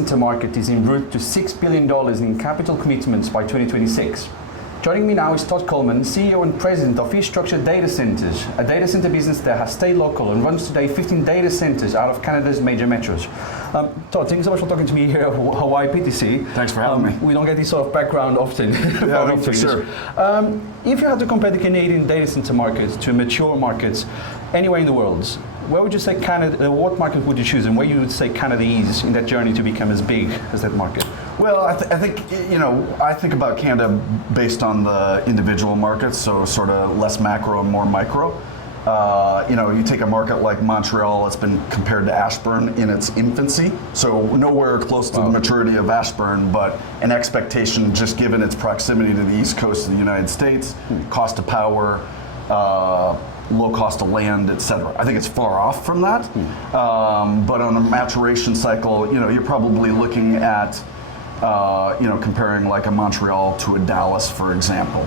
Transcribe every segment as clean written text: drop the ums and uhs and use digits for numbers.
center market is en route to $6 billion in capital commitments by 2026. Joining me now is Todd Coleman, CEO and President of eStruxture Data Centers, a data center business that has stayed local and runs today 15 data centers out of Canada's major metros. Todd, thank you so much for talking to me here at Hawaii PTC. Thanks for having me. We don't get this sort of background often. Yeah, for sure. If you had to compare the Canadian data center market to mature markets anywhere in the world, where would you say Canada, what market would you choose, and where you would say Canada is in that journey to become as big as that market? Well, I think about Canada based on the individual markets, so sort of less macro and more micro. You take a market like Montreal, it's been compared to Ashburn in its infancy, so nowhere close to the maturity of Ashburn, but an expectation just given its proximity to the east coast of the United States, cost of power, low cost of land, etc. I think it's far off from that, but on a maturation cycle, you're probably looking at comparing like a Montreal to a Dallas, for example.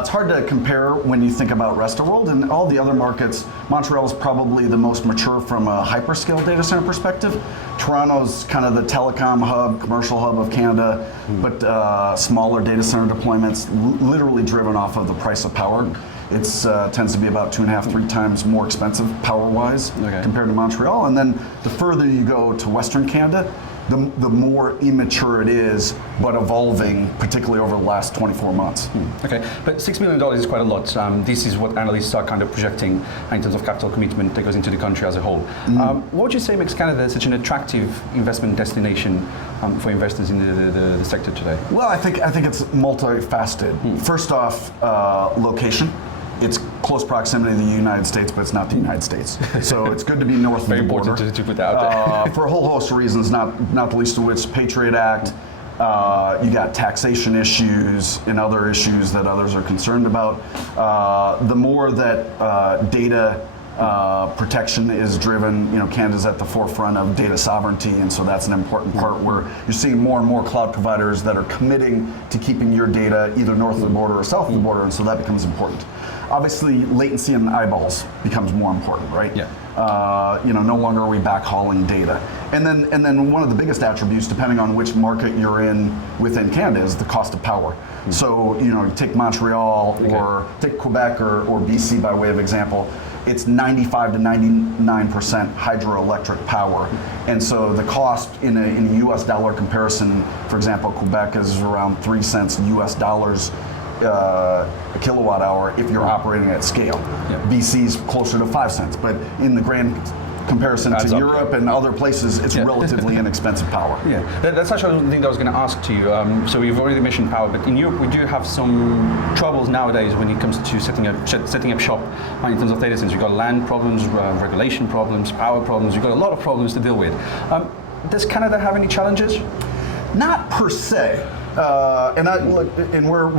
It's hard to compare when you think about rest of the world and all the other markets. Montreal is probably the most mature from a hyperscale data center perspective. Toronto's kind of the telecom hub, commercial hub of Canada, but smaller data center deployments, literally driven off of the price of power. It tends to be about 2.5, 3 times more expensive power-wise compared to Montreal. And then the further you go to Western Canada, the more immature it is, but evolving, particularly over the last 24 months. Okay, but $6 million is quite a lot. This is what analysts are kind of projecting in terms of capital commitment that goes into the country as a whole. What would you say makes Canada such an attractive investment destination for investors in the sector today? Well, I think it's multifaceted. First off, location. It's close proximity to the United States, but it's not the United States. So it's good to be north of the border. Very important to put that out there. For a whole host of reasons, not the least of which Patriot Act. You got taxation issues and other issues that others are concerned about. The more that data protection is driven, Canada's at the forefront of data sovereignty, and so that's an important part where you're seeing more and more cloud providers that are committing to keeping your data either north of the border or south of the border, and so that becomes important. Obviously, latency and eyeballs becomes more important, right? Yeah. No longer are we backhauling data. And then one of the biggest attributes, depending on which market you're in within Canada, is the cost of power. So, take Montreal or take Quebec or BC by way of example. It's 95 to 99% hydroelectric power. And so the cost in a US dollar comparison, for example, Quebec is around 3 cents US dollars a kilowatt hour if you're operating at scale. BC's closer to 5 cents, but in the grand comparison to Europe and other places, it's relatively inexpensive power. Yeah, that's actually the thing that I was going to ask to you. So we've already mentioned power, but in Europe we do have some troubles nowadays when it comes to setting up shop in terms of data centers. You've got land problems, regulation problems, power problems. You've got a lot of problems to deal with. Does Canada have any challenges? Not per se. We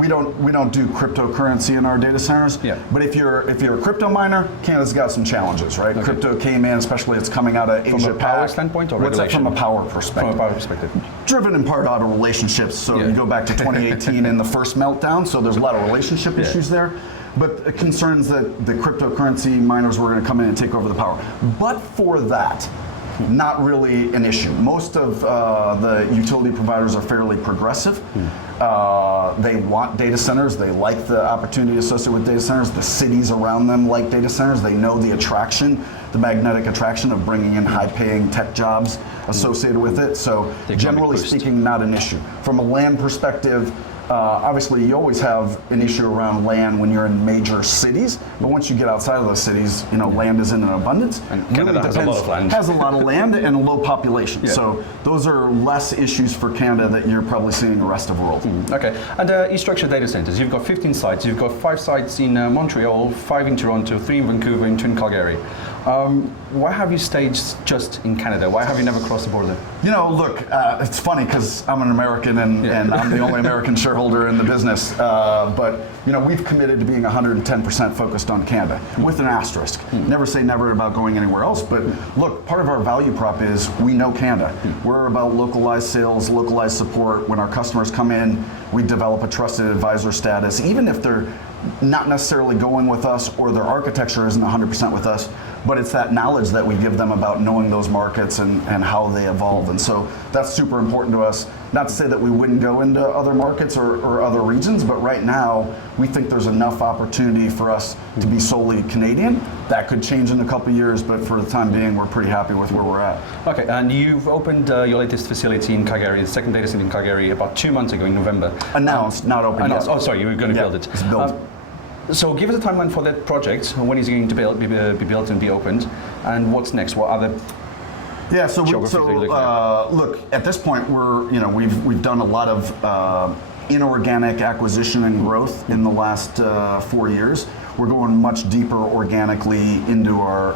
don't do cryptocurrency in our data centers. Yeah. But if you're a crypto miner, Canada's got some challenges, right? Okay. Crypto came in, especially it's coming out of Asia. From a power standpoint or regulation? From a power perspective. From a power perspective. Driven in part out of relationships. So you go back to 2018 and the first meltdown. So there's a lot of relationship issues there. But concerns that the cryptocurrency miners were going to come in and take over the power. But for that, not really an issue. Most of the utility providers are fairly progressive. They want data centers. They like the opportunity associated with data centers. The cities around them like data centers. They know the attraction, the magnetic attraction of bringing in high-paying tech jobs associated with it. So generally speaking, not an issue. From a land perspective, obviously, you always have an issue around land when you're in major cities, but once you get outside of those cities, land isn't in abundance. And Canada has a lot of land. Has a lot of land and a low population. So those are less issues for Canada that you're probably seeing in the rest of the world. Okay, and eStruxture data centers, you've got 15 sites. You've got 5 sites in Montreal, 5 in Toronto, 3 in Vancouver, and 2 in Calgary. Why have you stayed just in Canada? Why have you never crossed the border? Look, it's funny because I'm an American and I'm the only American shareholder in the business. But we've committed to being 110% focused on Canada with an asterisk. Never say never about going anywhere else. But look, part of our value prop is we know Canada. We're about localized sales, localized support. When our customers come in, we develop a trusted advisor status, even if they're not necessarily going with us, or their architecture isn't 100% with us, but it's that knowledge that we give them about knowing those markets and how they evolve. And so that's super important to us. Not to say that we wouldn't go into other markets or other regions, but right now we think there's enough opportunity for us to be solely Canadian. That could change in a couple of years, but for the time being, we're pretty happy with where we're at. Okay, and you've opened your latest facility in Calgary, the second data center in Calgary, about 2 months ago in November. Announced, not open yet. Oh, sorry, you were going to build it. It's built. So give us a timeline for that project. When is it going to be built and be opened? And what's next? What other geographies are you looking at? Look, at this point, we've done a lot of inorganic acquisition and growth in the last 4 years. We're going much deeper organically into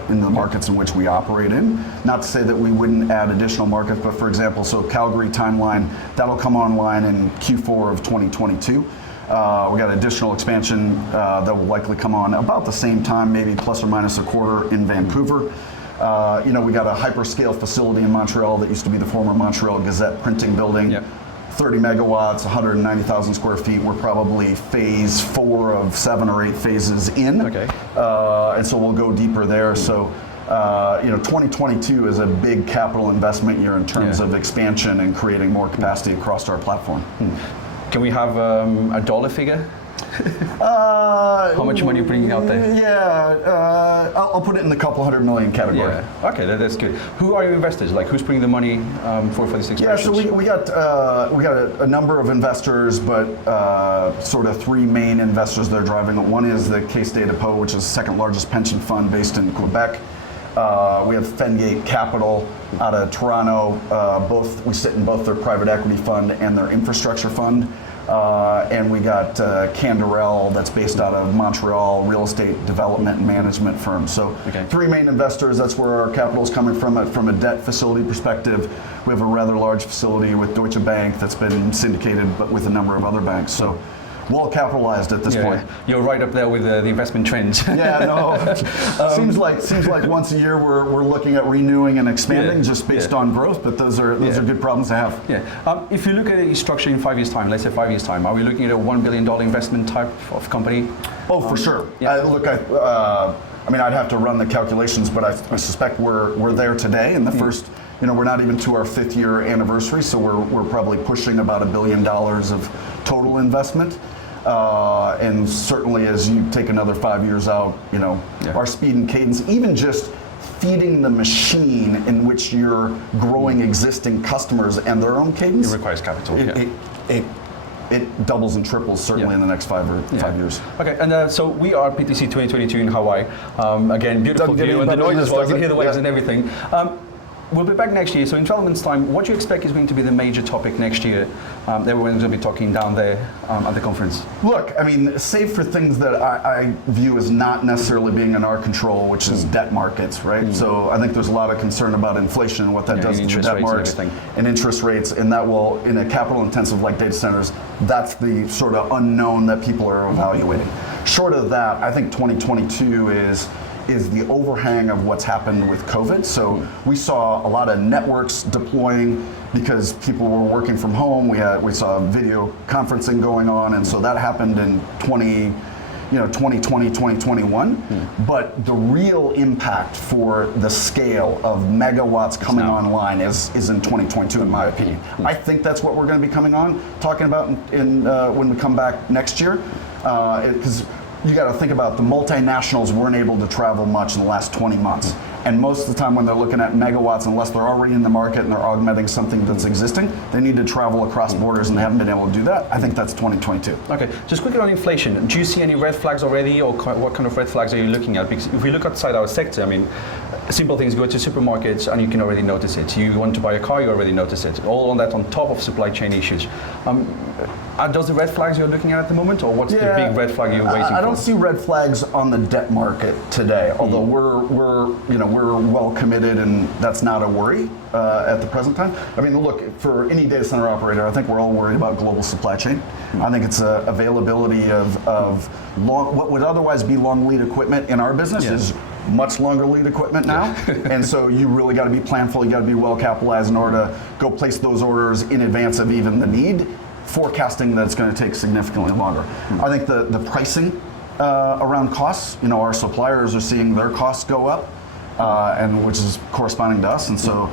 the markets in which we operate in. Not to say that we wouldn't add additional markets, but for example, so Calgary timeline, that'll come online in Q4 of 2022. We got additional expansion that will likely come on about the same time, maybe plus or minus a quarter in Vancouver. We got a hyperscale facility in Montreal that used to be the former Montreal Gazette printing building. Yep. 30 megawatts, 190,000 square feet. We're probably phase 4 of 7 or 8 phases in. Okay. And so we'll go deeper there. So 2022 is a big capital investment year in terms of expansion and creating more capacity across our platform. Can we have a dollar figure? How much money are you bringing out there? Yeah, I'll put it in the couple $100 million category. Yeah. Okay, that's good. Who are your investors? Like, who's bringing the money for this expansion? Yeah, so we got a number of investors, but sort of 3 main investors that are driving it. One is the Caisse de Depot, which is the second largest pension fund based in Quebec. We have Fengate Capital out of Toronto. We sit in both their private equity fund and their infrastructure fund. And we got Canderel, that's based out of Montreal, real estate development and management firm. So 3 main investors, that's where our capital is coming from. From a debt facility perspective, we have a rather large facility with Deutsche Bank that's been syndicated, but with a number of other banks. So well capitalized at this point. You're right up there with the investment trends. Yeah, no. seems like once a year we're looking at renewing and expanding just based on growth, but those are good problems to have. Yeah. If you look at eStruxture in 5 years' time, let's say 5 years' time, are we looking at a $1 billion investment type of company? Oh, for sure. I'd have to run the calculations, but I suspect we're there today in the first. We're not even to our 5th year anniversary, so we're probably pushing about $1 billion of total investment. And certainly as you take another 5 years out, our speed and cadence, even just feeding the machine in which you're growing existing customers and their own cadence. It requires capital. It doubles and triples certainly in the next 5 years. Okay, and so we are PTC 2022 in Hawaii. Again, beautiful view and the noise as well. You can hear the waves and everything. We'll be back next year. So in 12 months' time, what do you expect is going to be the major topic next year that we're going to be talking down there at the conference? Look, save for things that I view as not necessarily being in our control, which is debt markets, right? So I think there's a lot of concern about inflation and what that does to the debt markets and interest rates, and that will, in a capital-intensive like data centers, that's the sort of unknown that people are evaluating. Short of that, I think 2022 is the overhang of what's happened with COVID. So we saw a lot of networks deploying because people were working from home. We saw video conferencing going on, and so that happened in 2020, 2021. But the real impact for the scale of megawatts coming online is in 2022, in my opinion. I think that's what we're going to be talking about when we come back next year, because you got to think about the multinationals weren't able to travel much in the last 20 months. And most of the time when they're looking at megawatts, unless they're already in the market and they're augmenting something that's existing, they need to travel across borders and they haven't been able to do that. I think that's 2022. Okay, just quickly on inflation. Do you see any red flags already, or what kind of red flags are you looking at? Because if we look outside our sector, simple things, go to supermarkets and you can already notice it. You want to buy a car, you already notice it. All on that on top of supply chain issues. Are those the red flags you're looking at the moment, or what's the big red flag you're waiting for? I don't see red flags on the debt market today, although we're well committed and that's not a worry at the present time. Look, for any data center operator, I think we're all worried about global supply chain. I think it's availability of what would otherwise be long lead equipment in our business is much longer lead equipment now. And so you really got to be planful, you got to be well capitalized in order to go place those orders in advance of even the need, forecasting that it's going to take significantly longer. I think the pricing around costs. Our suppliers are seeing their costs go up, and which is corresponding to us. And so,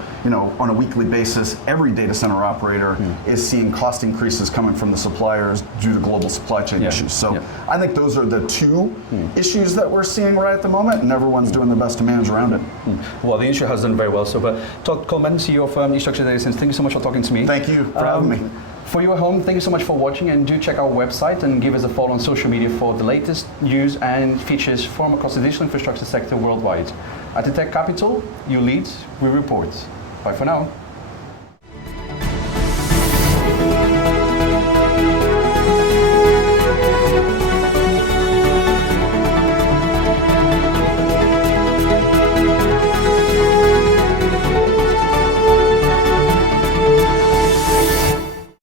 on a weekly basis, every data center operator is seeing cost increases coming from the suppliers due to global supply chain issues. So I think those are the two issues that we're seeing right at the moment, and everyone's doing their best to manage around it. Well, the industry has done very well. So, but Todd Coleman, CEO of eStruxture Data Centers, thank you so much for talking to me. Thank you for having me. For you at home, thank you so much for watching, and do check our website and give us a follow on social media for the latest news and features from across the digital infrastructure sector worldwide. At the Tech Capital, you lead, we report. Bye for now.